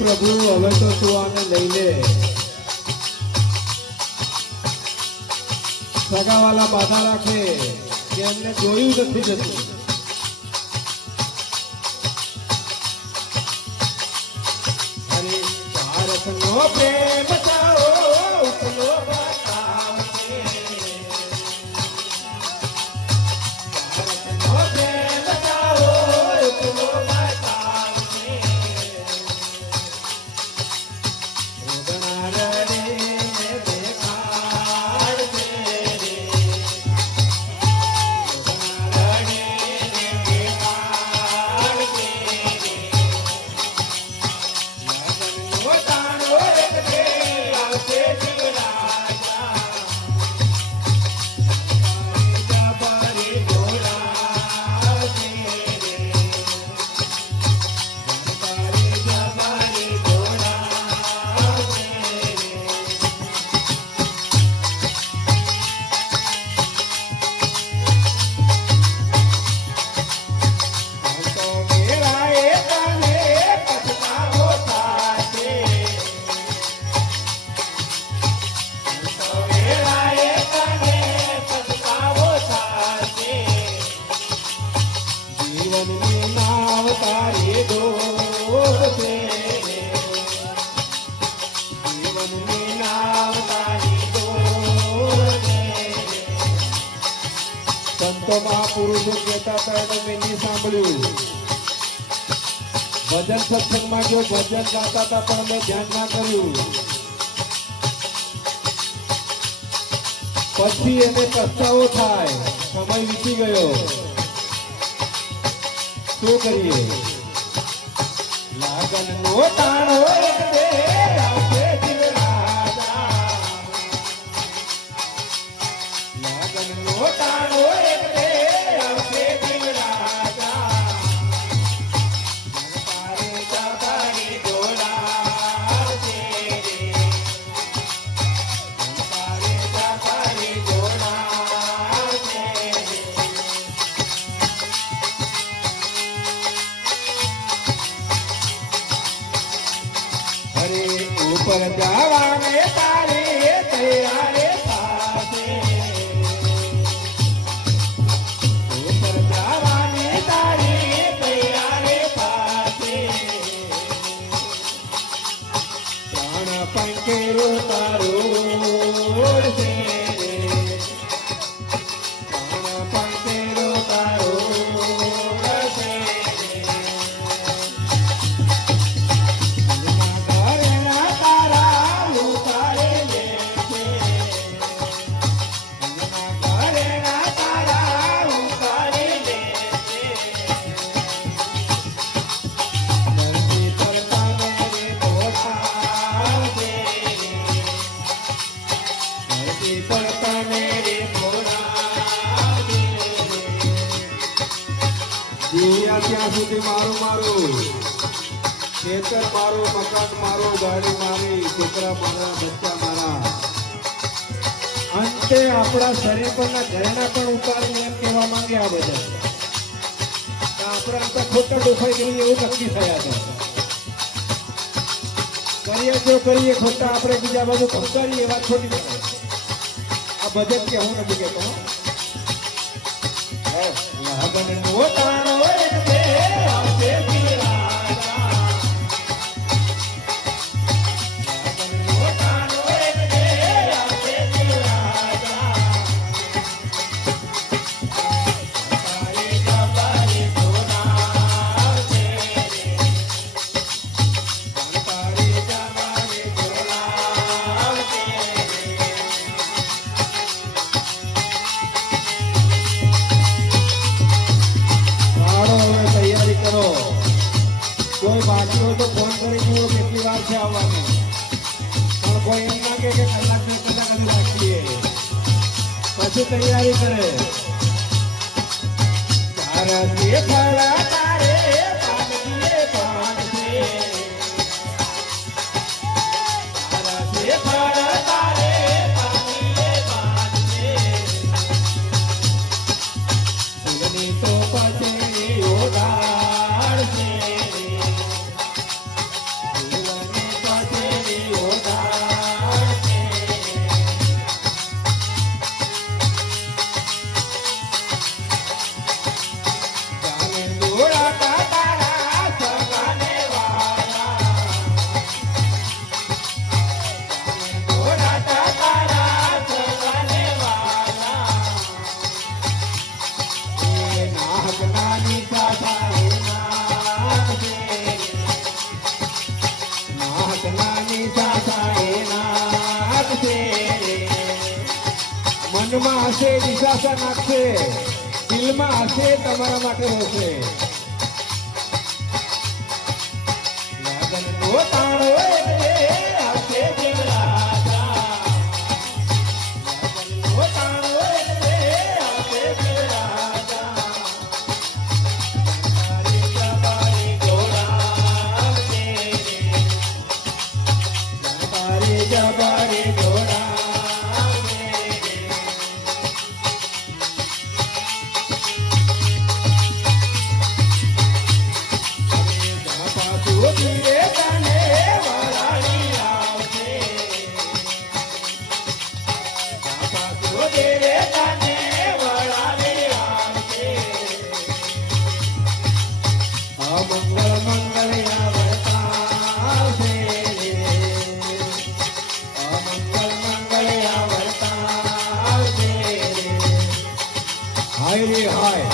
પ્રભુ હવે તો તું આને લઈ લે. સગાવાલા બાધા રાખે કે એમને જોયું નથી જતું. અરે ભારતનો પ્રેમ બચાવો ઉપલો બતાવશે. ભારતનો પ્રેમ બચાવો ઉપલો બતાવશે. મહાપુરુષો કહેતા હતા એને મેં નહીં સાંભળ્યું. ભજન સત્સંગમાં જો ભજન ગાતા હતા પણ મેં ધ્યાન ના કર્યું. પછી એને પસ્તાવો થાય, સમય વીતી ગયો. શું કરીએ? લાગણનો તાણો ઉપર જવાને તારે તૈયારે પાસે. ઉપર જવાને તારે તૈયારે પાસે. પ્રાણ પંકેરો તારો છે. પ્રાણ પંકેરો તારો છે. મારું, ખેતર મારું, મકાન મારું, ગાડી મારી, છોકરા મારા, બચ્ચા મારા. અંતે આપણા શરીર પરના ઘરેણા પણ ઉતારીને એમ કહેવા માંગે આ બધા આપણે અંતર ખોટા ડોફાઈ ગયું એવું નક્કી થયા છે. કરીએ જો કરીએ ખોટા આપણે બીજા બાજુ ભંકારીએ એ વાત ખોટી પડે. આ બજેટ કે હું નથી કહેતો. લગનનો તાણો એક બે આવશે રાજા. લગનનો તાણો એક બે આવશે રાજા. તારી જબારી બોલાવશે રે. તારી જબારી બોલાવશે રે. તૈયારી કરો. કોઈ બાકી હોય તો ફોન કરી જુઓ કેટલી વાર છે આવવાની. પણ કોઈ એમ ના કે કલાક 2 કલાક હજી રાખીએ પછી તૈયારી કરે. તારા જે ફળા તારે પાનીએ પાનસે. તારા જે ફળા તારે પાનીએ પાનસે. ફૂલની તો પછી ઓડાળશે. ફૂલની પછી ઓડાળશે. ગાને દોડાતા તારા સગાને વાળા. ગાને દોડાતા તારા સગાને વાળા. એ નાક નાની સાસાએ નાકશે. નાક નાની સાસાએ નાકશે. મનમાં હશે દિશાસા નાખશે, દિલમાં હશે તમારા માટે રહેશે. લગનનો તાણો એક બે આવશે રાજા. લગનનો તાણો એક બે આવશે રાજા. તારી જબારી બોલાવશે રે. તારી જબારી બોલાવશે રે. પાછું ધીરે તને વળાવી આવશે. પાછું ધીરે તને વળાવી આવશે. મંગળ મંગળ આવતાશે રે. મંગળ મંગળ આવતાશે રે. હાય રે હાય.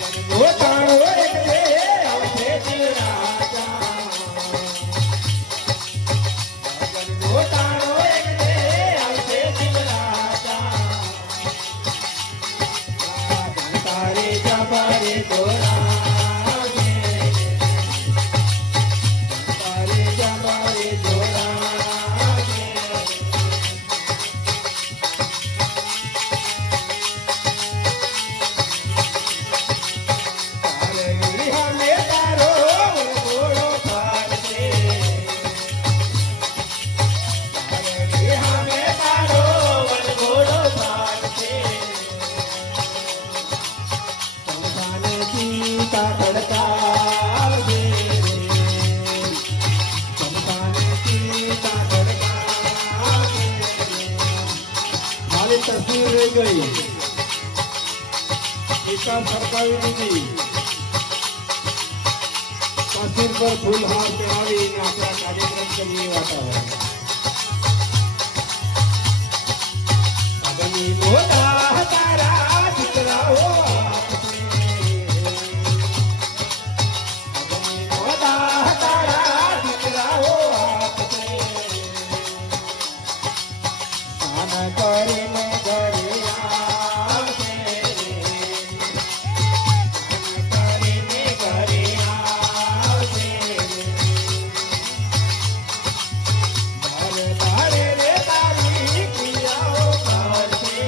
લગનનો તાણો એક બે આવશે રાજા. લગનનો તાણો એક બે આવશે રાજા. તારી જબારી બોલાવશે રે. તારી જબારી બોલાવશે રે. તારે વિહામે તારો વરઘોડો ફરશે. તારે વિહામે તારો વરઘોડો ફરશે. સંસાને સીતા ખડકાવશે રે. સંસાને સીતા ખડકાવશે રે. મારી તસવીર રહી ગઈ. નિકાલ સરકાવી દીધી. તસવીર પર ફૂલહાર ચડાવીને આપણા કાર્યક્રમ કરીએ વાતાવરણ. અગ્નિ મોટા તારા દીકરાઓ આપશે. અગ્નિ મોટા તારા દીકરાઓ આપશે. સ્નાન કરીને ઘરે આવશે રે. સ્નાન કરીને ઘરે આવશે રે. દર દાડે રે તારી ક્રિયાઓ કરશે.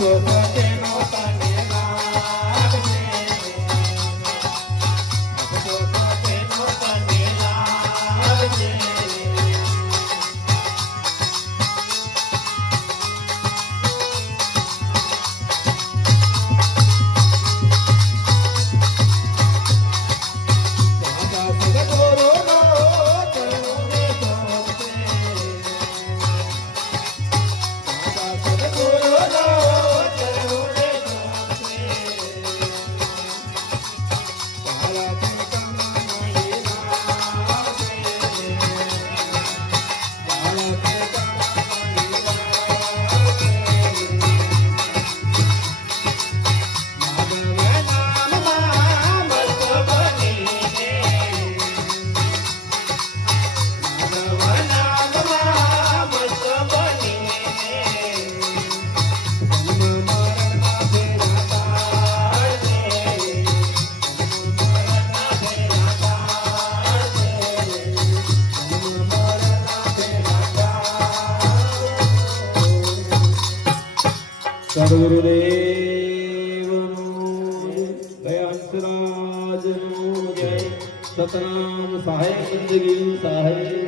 સુખ તેનો તને લાગશે. સુખ તેનો તને લાગશે. સદગુરુદેવનો જય. હંસરાજનો જય. સતનામ સાહેબ જિંદગી સાહેબ.